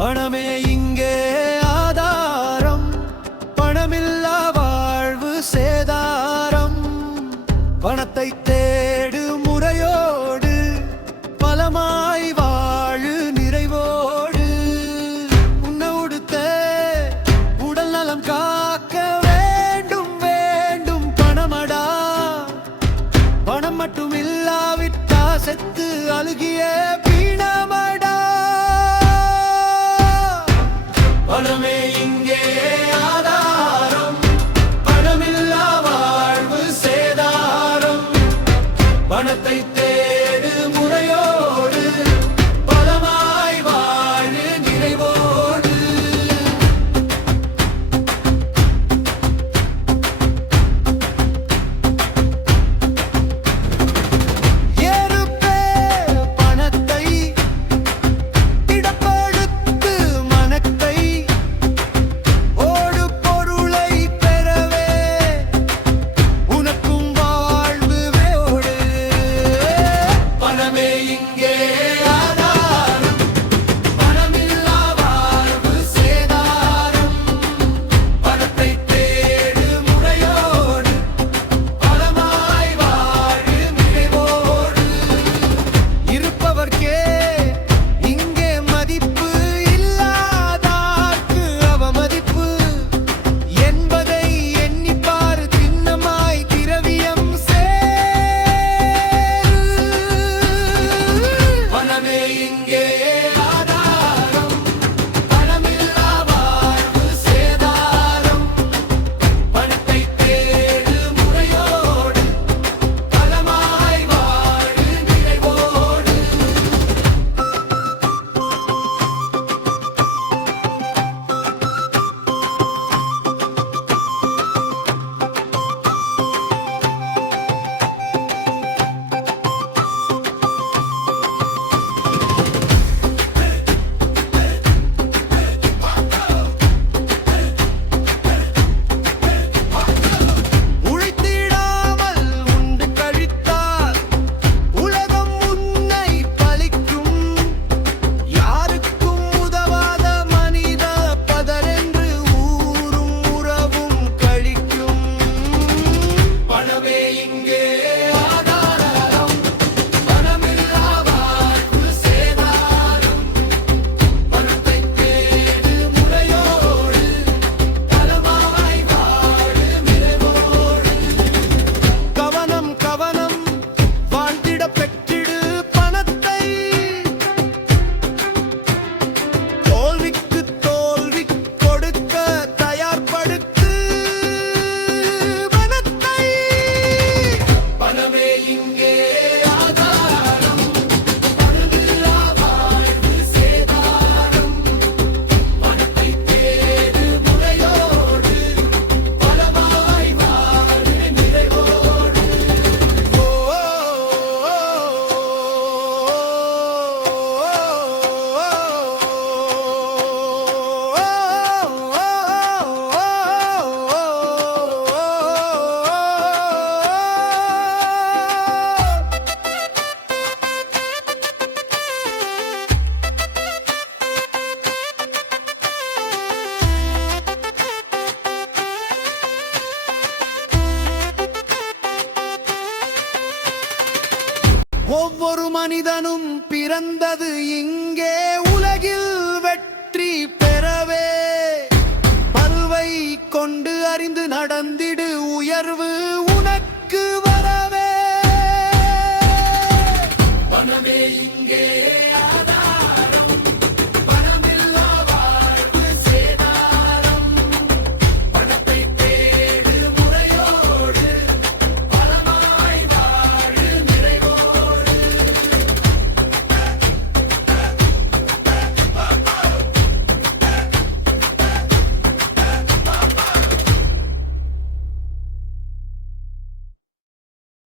பணமே இங்கே ஆதாரம், பணமில்லா வாழ்வு சேதாரம். பணத்தை தேடு முறையோடு, பலமாய் வாழு நிறைவோடு. உன்னை உடுத்த உடல் நலம் காக்க வேண்டும் வேண்டும் பணமடா. பணம் மட்டும் இல்லாவிட்டா செத்து அழுகிய பீனமடா. பணமே இங்கே ஆதாரம், பணமில்லா வாழ்வு சேதாரம். பணத்தை தேடு முறையோடு, பலமாய் வாழு நிறைவோடு. ஏறுப்பே பணத்தை திடப்படுத்து மனத்தை. ஓடு பொருளை பெறவே உனக்கும் வாழ்வு வேோடு. பணமே இங்கே ஆதாரம், பணமில்லா வாழ்வு சேதாரம். பணத்தை தேடு முறையோடு, பலமாய் வாழு நிறைவோடு. இருப்பவர்க்கே இங்கே மதிப்பு, இல்லாதார்க்கு அவமதிப்பு என்பதை எண்ணிப்பார். திண்ணமாய் திரவியம் சேர். பணமே இங்கே ஆதாரம், பணமில்லா வாழ்வு சேதாரம். பணத்தை தேடு முறையோடு, பலமாய் வாழு நிறைவோடு. உழைத்திடாமல் உண்டு கழித்தால் உலகம் உன்னை பழிக்கும். யாருக்கும் உதவாத மனித பதரென்று ஊரும் உறவும் கழிக்கும். பணமே இங்கே ஆதாரம், பணமில்லா வாழ்வு சேதாரம். பணத்தை தேடு முறையோடு, பலமாய் வாழு நிறைவோடு. கவனம் கவனம் வாழ்ந்திட பெற்றிடு பணத்தை. தோல்விக்கு தோல்வி கொடுக்க தயார்படுத்து பணத்தை. பணமே இங்கே ஆதாரம், பணமில்லா வாழ்வு சேதாரம். பணத்தை தேடு முறையோடு, பலமாய் வாழு நிறைவோடு. ஓ ஒவ்வொரு மனிதனும் பிறந்தது இங்கே உலகில் வெற்றி பெறவே. பல்வை கொண்டு அறிந்து நடந்திடு, உயர்வு உனக்கு வரவே. பணமே இங்கே